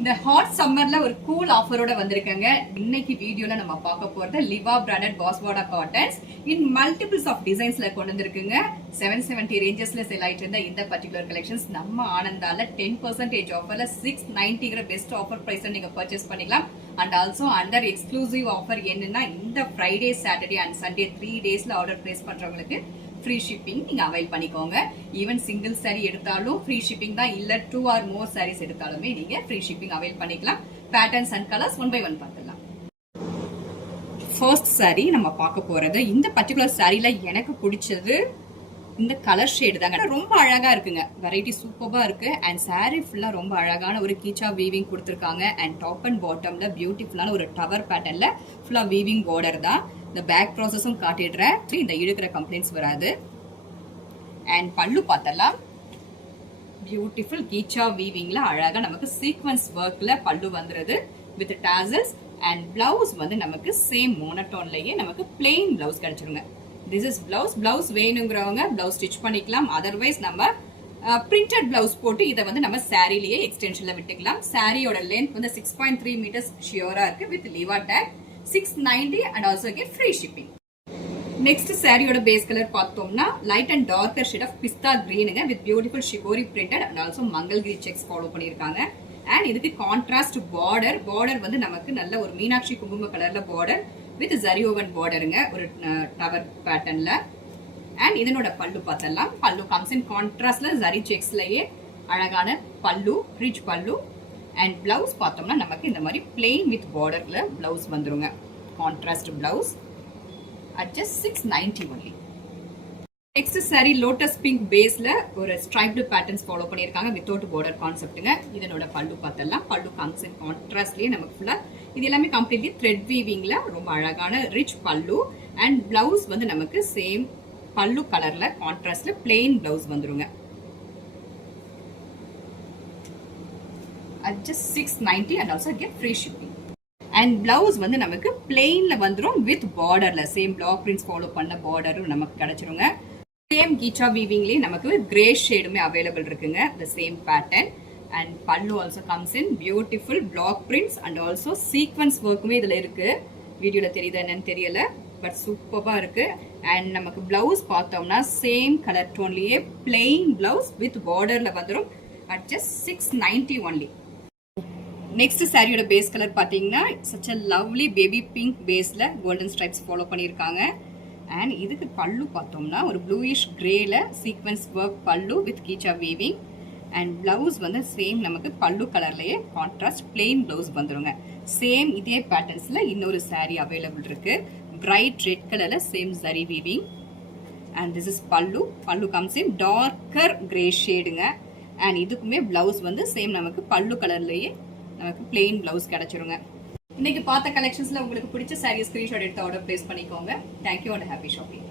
இந்த ஹாட் சம்மர்ல ஒரு கூல் ஆஃபரோட வந்திருக்காங்க. இன்னைக்கு வீடியோல நம்ம பார்க்க போறது லிவா பிராண்டட் பாஸ்வாடா காட்டன்ஸ் இன் மல்டிபிள்ஸ் ஆஃப் டிசைன்ஸ்ல கொண்டு வந்திருக்குங்க. 770 ரேஞ்சஸ்ல சேல் ஆயிட்டு இருந்த இந்த பர்டிகுலர் கலெக்ஷன்ஸ் நம்ம ஆனந்தால 10% ஆஃபர்ல 690 பெஸ்ட் ஆஃபர் பிரைஸ் நீங்க பர்ச்சேஸ் பண்ணிக்கலாம். And also under exclusive offer என்னன்னா இந்த ஃப்ரைடே சாட்டர்டே அண்ட் சண்டே 3 டேஸ்ல ஆர்டர் பிளேஸ் பண்றவங்களுக்கு ஃப்ரீ ஷிப்பிங் நீங்க அவைல் பண்ணிக்கோங்க. ஈவன் சிங்கிள் சாரி எடுத்தாலும் ஃப்ரீ ஷிப்பிங் தான், இல்ல 2 or more சாரீஸ் எடுத்தாலுமே நீங்க ஃப்ரீ ஷிப்பிங் அவைல் பண்ணிக்கலாம். பேட்டர்ன்ஸ் அண்ட் கலர்ஸ் 1 by 1 பார்க்கலாம். ஃபர்ஸ்ட் சாரி நம்ம பார்க்க போறது, இந்த பர்டிகுலர் சாரில எனக்கு பிடிச்சது இந்த கலர் ஷேடு தாங்க. ரொம்ப அழகா இருக்குங்க, வெரைட்டி சூப்பரா இருக்கு. அண்ட் சாரி ஃபுல்லா ரொம்ப அழகான ஒரு கீச்சா வீவிங் கொடுத்துருக்காங்க. அண்ட் டாப் அண்ட் பாட்டம்ல பியூட்டிஃபுல்லான ஒரு டவர் பேட்டர்ன்ல ஃபுல்லா வீவிங் பார்டர் தான். இந்த பேக் ப்ராசஸும் காட்டிடுறேன், இந்த இழுக்கிற கம்ப்ளைண்ட்ஸ் வராது. அண்ட் பல்லு பார்த்தலாம், பியூட்டிஃபுல் கீச்சா வீவிங்ல அழகா நமக்கு சீக்வன்ஸ் ஒர்க்ல பல்லு வந்துருது வித் டாசல்ஸ். அண்ட் பிளவுஸ் வந்து நமக்கு சேம் மோனோட்டோன்லயே நமக்கு பிளெயின் பிளவுஸ் கிடைச்சிருங்க. This is blouse. பிளவுஸ் வேணுங்கிறவங்க பிளவுஸ் ஸ்டிச் பண்ணிக்கலாம். அதர்வைஸ் நம்ம பிரிண்டட் பிளவுஸ் போட்டு இதை வந்து நம்ம சாரிலேயே எக்ஸ்டென்ஷன்ல விட்டுக்கலாம். சாரியோட லென்த் வந்து 6.3 மீட்டர்ஸ் ஷியோரா இருக்கு with Liva tag. 690 and also get free shipping. Next சாரியோட பேஸ் கலர் பார்த்தோம்னா light and darker shade of pista கிரீனுங்க with beautiful shibori printed and also Mangalgiri checks follow பண்ணிருக்காங்க. அண்ட் இதுக்கு கான்ட்ராஸ்ட் பார்டர் வந்து நமக்கு நல்ல ஒரு மீனாட்சி குங்கும கலர்ல பார்டர் வித் ஜரி ஓவன் பார்டருங்க, ஒரு டவர் பேட்டர்ன்ல. அண்ட் இதனோட பல்லு பார்த்தலாம், பல்லு கம்ஸ் இன் கான்ட்ராஸ்ட்ல ஜரி செக்ஸ்லயே அழகான பல்லு, ரிச் பல்லு. அண்ட் பிளவுஸ் பார்த்தோம்னா நமக்கு இந்த மாதிரி பிளெயின் வித் பார்டர்ல பிளவுஸ் வந்துருங்க. Contrast blouse at just 690 only. Next sorry lotus pink பேஸ்ல ஒரு ஸ்ட்ரைப்டு பேட்டர்ன்ஸ் ஃபாலோ பண்ணிருக்காங்க வித்தவுட் பார்டர் கான்செப்ட்டுங்க. இதனோட பல்லு பார்த்தலாம், பல்லு கம்ஸ் இன் கான்ட்ராஸ்ட்லயே நமக்கு ஃபுல்லா இது எல்லாமே கம்ப்ளீட்லி த்ரெட் வீவிங்ல ரொம்ப அழகான ரிச் பல்லு. அண்ட் பிளவுஸ் வந்து நமக்கு சேம் பல்லு கலர்ல கான்ட்ராஸ்ட்ல பிளெயின் பிளவுஸ் வந்துருங்க. at just 690 and also get free shipping. And blouse வந்து நமக்கு plainல வந்துரும் with borderல same block prints follow பண்ண border நமக்கு கிடைச்சிருங்க. Same கீச்சா weavingலயே நமக்கு gray ஷேடுமே available இருக்குங்க, the same pattern. And pallu also comes in beautiful block prints and also sequence workமே இதுல இருக்கு. வீடியோல தெரியுதா என்னன்னு தெரியல, பட் சூப்பரா இருக்கு. அண்ட் நமக்கு பிளவுஸ் பார்த்தோம்னா சேம் கலர் டோன்லயே plain blouse with borderல வந்துரும் at just 690 only. நெக்ஸ்ட் சாரியோட பேஸ் கலர் பாத்தீங்கன்னா such a lovely baby pink பேஸ்ல கோல்டன் ஸ்ட்ரைப்ஸ் ஃபாலோ பண்ணிருக்காங்க. அண்ட் இதுக்கு பல்லு பார்த்தோம்னா ஒரு ப்ளூயிஷ் கிரேல சீக்வென்ஸ் ஒர்க் பல்லு வித் கீச்சா வீவிங். அண்ட் பிளவுஸ் வந்து சேம் நமக்கு பல்லு கலர்லயே கான்ட்ராஸ்ட் பிளெயின் பிளவுஸ் வந்துருங்க. சேம் இதே பேட்டர்ன்ஸ்ல இன்னொரு சாரி அவைலபிள் இருக்கு, பிரைட் ரெட் கலர்ல same zari weaving. And this is pallu. Pallu comes in darker grey ஷேடுங்க. அண்ட் இதுக்குமே பிளவுஸ் வந்து சேம் நமக்கு பல்லு கலர்லயே நமக்கு பிளெயின் பிளவுஸ் கிடைச்சிருங்க. இன்னைக்கு பார்த்த கலெக்ஷன்ஸ்ல உங்களுக்கு பிடிச்ச சாரீஸ் ஸ்கிரீன்ஷாட் எடுத்து ஆர்டர் பிளேஸ் பண்ணிக்கோங்க. Thank you and happy shopping.